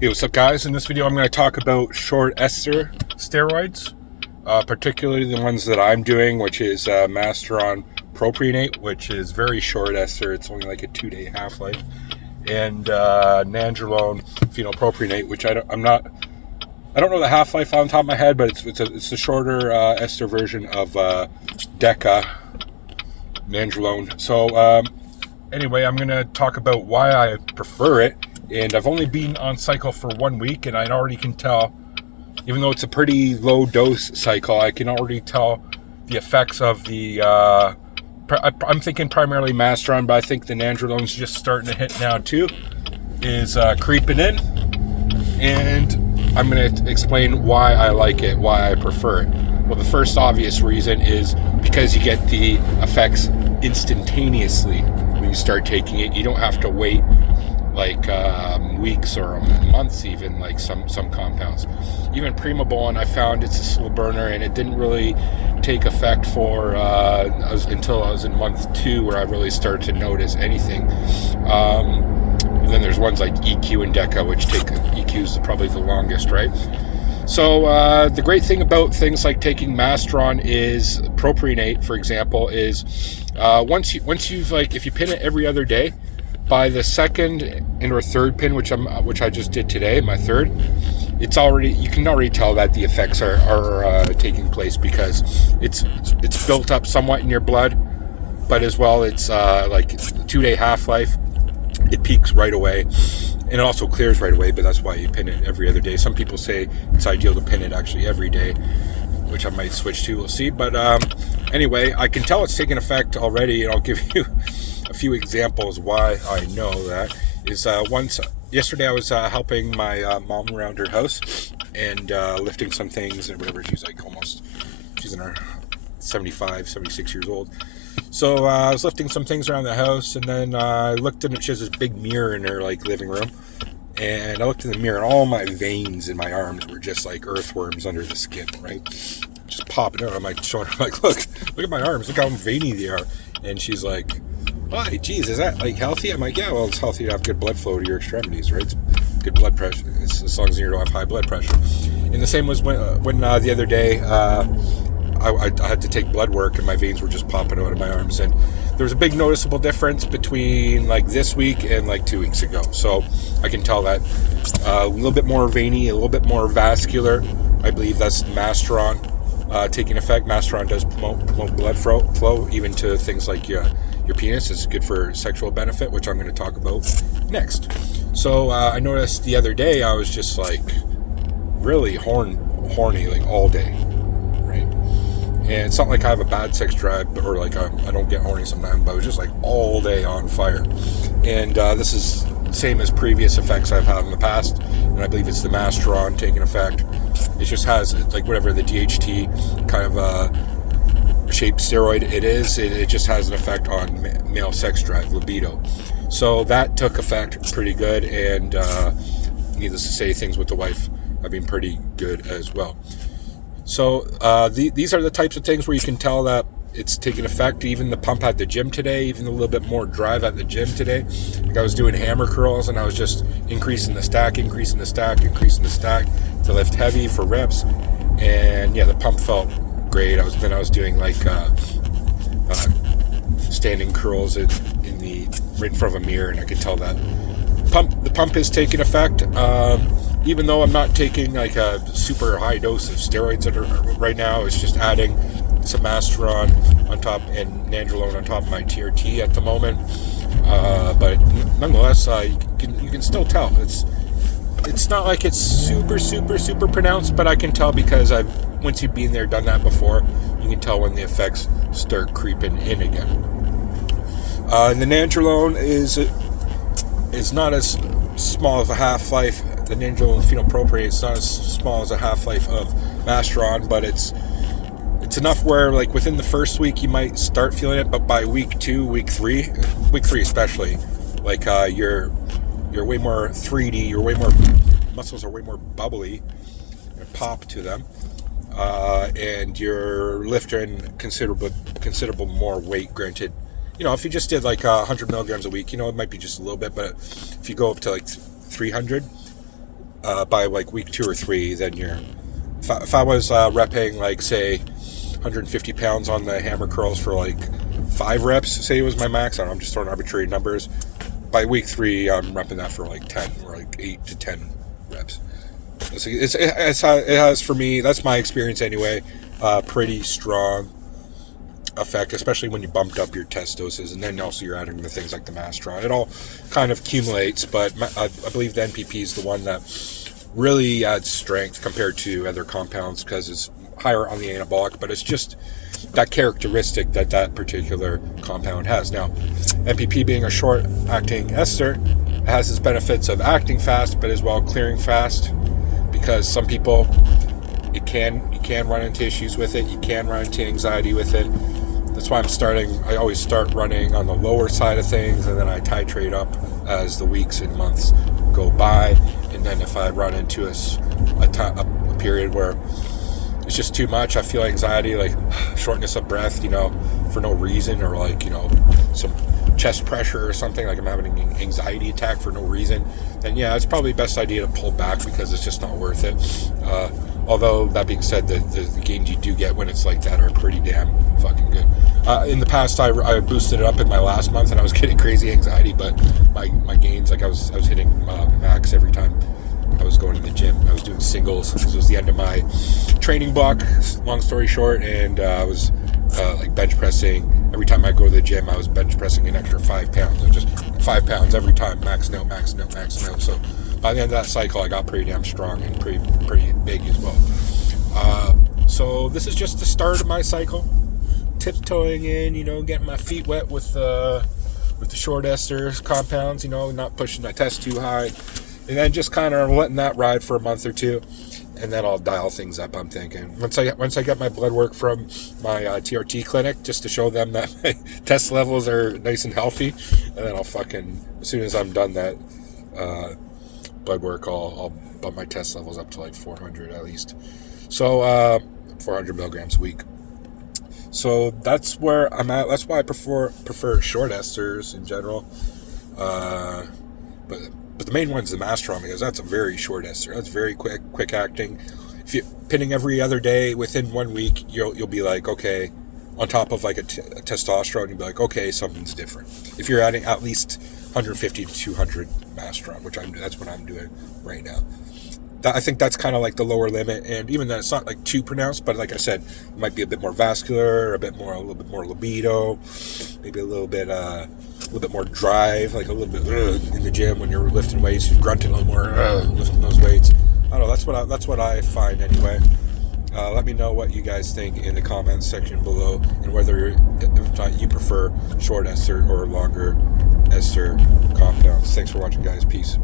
Hey, what's up, guys? In this video, I'm going to talk about short ester steroids, particularly the ones that I'm doing, which is Masteron propionate, which is very short ester. It's only like a 2-day half-life, and nandrolone phenylpropionate, which I don't know the half-life on top of my head, but it's a shorter ester version of Deca nandrolone. So anyway, I'm going to talk about why I prefer it. And I've only been on cycle for 1 week, and I already can tell, even though it's a pretty low dose cycle, I can already tell the effects of the, I'm thinking primarily Masteron, but I think the nandrolone's just starting to hit now too, is creeping in. And I'm going to explain why I like it, why I prefer it. Well, the first obvious reason is because you get the effects instantaneously when you start taking it. You don't have to wait like weeks or months, even like some compounds. Even Primobolan, I found it's a slow burner, and it didn't really take effect for until I was in month 2, where I really started to notice anything. And then there's ones like EQ and Deca, which take EQ's probably the longest, right? So the great thing about things like taking Masteron is propionate, for example, is once you've like, if you pin it every other day, by the second and or third pin, which I just did today, my third, you can already tell that the effects are taking place, because it's built up somewhat in your blood, but as well it's like 2-day half-life. It peaks right away, and it also clears right away, but that's why you pin it every other day. Some people say it's ideal to pin it actually every day, which I might switch to, we'll see. But anyway, I can tell it's taking effect already, and I'll give you a few examples why I know that. Is yesterday I was helping my mom around her house, and lifting some things and whatever. She's in her 76 years old. So I was lifting some things around the house, and then I looked in. She has this big mirror in her like living room, and I looked in the mirror, and all my veins in my arms were just like earthworms under the skin, right? Just popping out on my shoulder. I'm like, look at my arms, look how veiny they are. And she's like, why, geez, is that like healthy? I'm like, yeah, well, it's healthy to have good blood flow to your extremities, right? It's good blood pressure, as long as you don't have high blood pressure. And the same was when the other day I had to take blood work, and my veins were just popping out of my arms. And there was a big noticeable difference between like this week and like 2 weeks ago. So I can tell that a little bit more veiny, a little bit more vascular. I believe that's Masteron taking effect. Masteron does promote blood flow even to things like your penis. It's good for sexual benefit, which I'm going to talk about next. So I noticed the other day I was just like really horny like all day, right? And it's not like I have a bad sex drive, or like I don't get horny sometimes, but I was just like all day on fire. And this is the same as previous effects I've had in the past, and I believe it's the Masteron taking effect. It just has like whatever the DHT kind of shaped steroid it is, it just has an effect on male sex drive, libido. So that took effect pretty good, and needless to say, things with the wife have been pretty good as well. So these are the types of things where you can tell that it's taking effect. Even the pump at the gym today, even a little bit more drive at the gym today. Like I was doing hammer curls, and I was just increasing the stack to lift heavy for reps. And yeah, the pump felt great. I was doing like standing curls right in front of a mirror, and I could tell that the pump is taking effect. Even though I'm not taking like a super high dose of steroids right now, it's just adding some Masteron on top and nandrolone on top of my TRT at the moment. But nonetheless, you can still tell it's not like it's super pronounced, but I can tell because once you've been there, done that before, you can tell when the effects start creeping in again. And the nandrolone is not as small of a half-life. The nandrolone phenylpropionate is not as small as a half-life of Masteron, but it's enough where like within the first week you might start feeling it, but by week 2, week 3 especially, like you're way more 3D, muscles are way more bubbly, pop to them, and you're lifting considerable more weight. Granted, if you just did like 100 milligrams a week, it might be just a little bit, but if you go up to like 300, by like week 2 or 3, then if I was repping like say 150 pounds on the hammer curls for like 5 reps, say it was my max, I don't know, I'm just throwing arbitrary numbers. By week 3, I'm repping that for like 10 or like 8 to 10 reps. It has, for me, that's my experience anyway, pretty strong effect, especially when you bumped up your test doses, and then also you're adding the things like the Mastron. It all kind of accumulates, but I believe the NPP is the one that really adds strength compared to other compounds because it's higher on the anabolic, but it's just that characteristic that particular compound has. Now, NPP being a short-acting ester, it has its benefits of acting fast, but as well clearing fast, because some people, you can run into issues with it, you can run into anxiety with it. That's why I always start running on the lower side of things, and then I titrate up as the weeks and months go by. And then if I run into a period where it's just too much, I feel anxiety, like shortness of breath, for no reason, or like, some chest pressure or something, like I'm having an anxiety attack for no reason, then yeah, it's probably the best idea to pull back because it's just not worth it. Although, that being said, the gains you do get when it's like that are pretty damn fucking good. In the past, I boosted it up in my last month, and I was getting crazy anxiety, but my gains, like I was hitting max every time I was going to the gym. I was doing singles. This was the end of my training block, long story short, and I was like bench pressing. Every time I go to the gym, I was bench pressing an extra 5 pounds. Or just 5 pounds every time, max no. So by the end of that cycle, I got pretty damn strong and pretty big as well. So this is just the start of my cycle. Tiptoeing in, getting my feet wet with the short esters compounds, not pushing my test too high. And then just kind of letting that ride for a month or two. And then I'll dial things up, I'm thinking. Once I get my blood work from my TRT clinic, just to show them that my test levels are nice and healthy. And then I'll as soon as I'm done that blood work, I'll bump my test levels up to like 400 at least. So 400 milligrams a week. So that's where I'm at. That's why I prefer short esters in general. But the main one's the Mastron, because that's a very short ester. That's very quick acting. If you're pinning every other day within 1 week, you'll be like, okay, on top of like a testosterone, you'll be like, okay, something's different. If you're adding at least 150 to 200 Mastron, that's what I'm doing right now. I think that's kind of like the lower limit, and even then it's not like too pronounced, but like I said, it might be a bit more vascular, a little bit more libido, maybe a little bit more drive, like a little bit in the gym when you're lifting weights, you're grunting a little more lifting those weights. I don't know, that's what I find anyway. Let me know what you guys think in the comments section below, and whether you prefer short ester or longer ester compounds. Thanks for watching, guys. Peace.